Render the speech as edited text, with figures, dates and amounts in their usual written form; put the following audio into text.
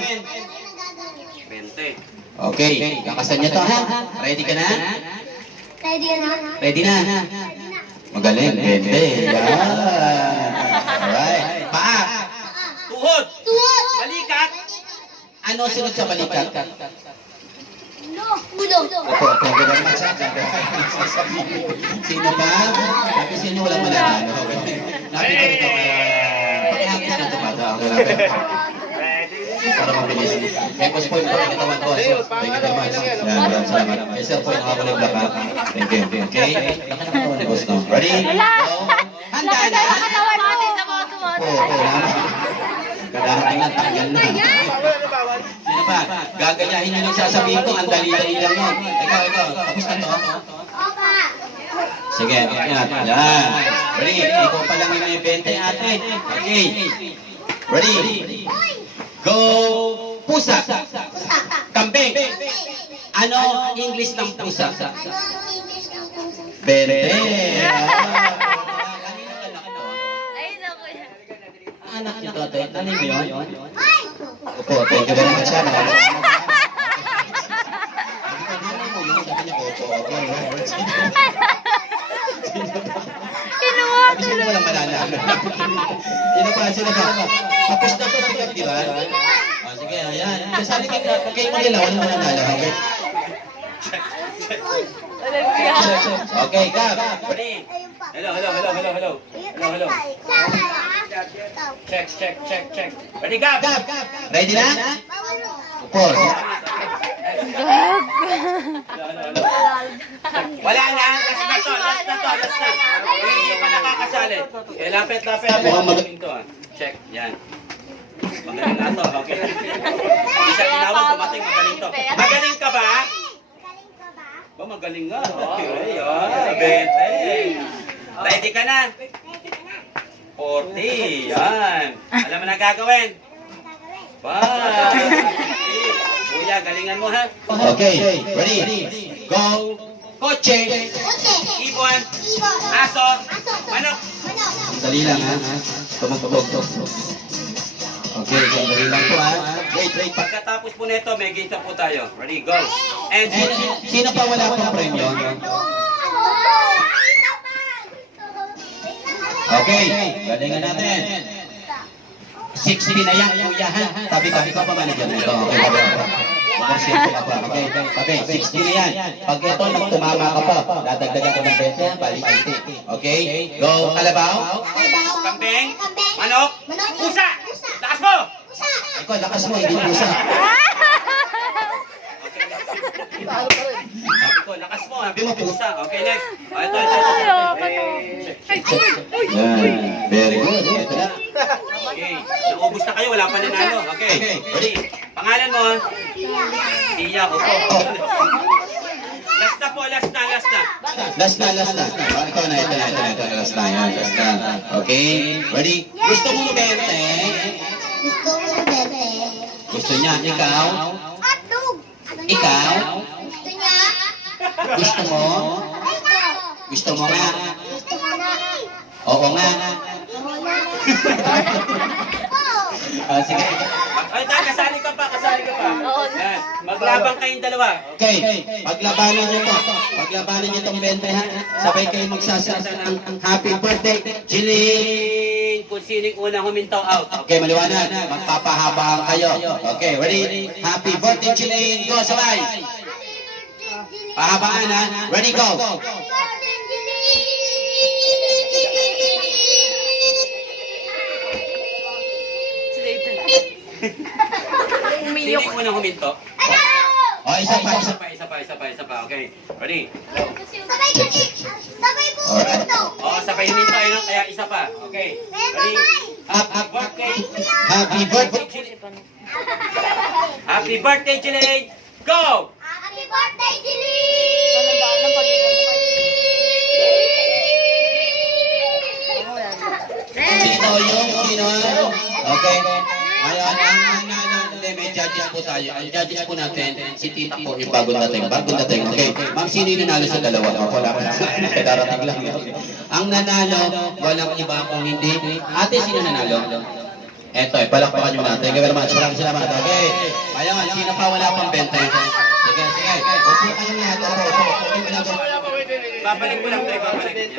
gagawin? 20. Okay, kakasan niyo to ha? Ready ka na? Ready na? Ready na? Magaling, 20. Yan. Alright. Paa. Tuhod. Tuhod. Balikat. Ano sunod sa balikat? Ulo. Opo, thank you very much. Sino pa? Sabi sino walang mananalo. Lapit ka dito. Pakihagis na tumata. Para mabilis. May push point pa rin katawan ko. Thank you very much. Yan, salamat. May sir po yung nakakulig lang ha. Thank you. Okay? Nakakatawan ni boss no. Ready? Go. Handa na. Oo, kadarating na, tanggal na. Sino pa? Gaganyahin nyo yung sasabihin ko. Ang dali-dali lang yun. Ikaw. Tapos na to. Opa. Sige, yan. Yan. Ready? Ikaw pa lang yung may 20 ate. Okay. Ready? Go! Pusa. Kambing. Ano English ng pusa? English ng pusa? Bente. Anak niyo to, nanay mo yun? Opo, thank you very much. Nanay mo yun, sabi niya opo. Okay. Sabi sino walang mananalo. Sino pa? Tapos na po, sikat, di ba? Sige, ayan. Kasali kayo mo nila, walang mananalo. Okay? Okay, Gab. Ready? Hello. Check. Ready, Gab? Ready na? Opo. Wala na. Last na to. Hindi pa nakakasali. Lapit. Magaling to. Check. Yan. Magaling na to. Okay. Isa tinawag, dumating. Magaling to. Magaling ka ba? Magaling nga. Okay. Bente. Ready ka na? 40. Yan. Alam mo na gagawin? Wow. Kuya, galingan mo ha. Okay. Ready? Go. Kotse. Ibon. Aso. Manok. Dali lang ha. Tumutubog. Okay, sandali lang po ha. Wait. Pagkatapos po nito, may game po tayo. Ready, go. And sino pa wala pang premyo? Okay, galingan natin. 60 na yan, kuya ha. Tabi-tabi ka pa manager nito. Okay, okay, tabi. 60 na yan. Pag ito, nang tumama ka pa, dadagdagan ko ng 20, balik 80. Okay, go. Kalabaw. Kambing. Manok. Pusa. Lakas mo. Ikaw, lakas mo, hindi pusa. Sabi ko, lakas mo, sabi mo pusa. Okay, next. Ito. Very good. Ito na. Okay, naubos na kayo, wala pa nanalo. Okay, ready? Pangalan mo? Tia, opo. Last na po, last na. Last na. Ito na, last na. Okay, ready? Gusto mo 20? Gusto niya, ikaw? Ikaw? Gusto mo? Gusto mo nga? Oo nga. Sige. Ay, kasali ka pa. Yan. Maglabang kayong dalawa. Okay. Paglabanan nyo itong 20 ha. Sabay kayo magsasasa ng happy birthday, Jiling! Kung sining unang humintaw out. Okay, maliwanag. Magpapahabaan kayo. Okay, ready? Happy birthday, Jiling! Go, sabay! Pahabaan ha. Ready, go! Sining unang huminto. Oh, isa pa. Okay, ready? Go. Sabay huminto yun. Kaya isa pa. Okay. Ready? Happy birthday, Jiling! Go! Happy birthday, Jiling! Sino? Okay. Ngayon, may judges po tayo. Ang judges po natin, si Tita po yung bagong dating. Okay. Ma'am, sino yung nanalo sa dalawa? Wala pa na. Kadarating lang yun. Ang nanalo, walang iba kung hindi. Ate, sino nanalo? Eto, palakpakan nyo na. Thank you very much. Maraming salamat. Okay. Ayan, sino pa wala pang 20? Sige, sige. Upo kayo lahat. Opo, opo. Babalik mo lang, Dre. Babalik.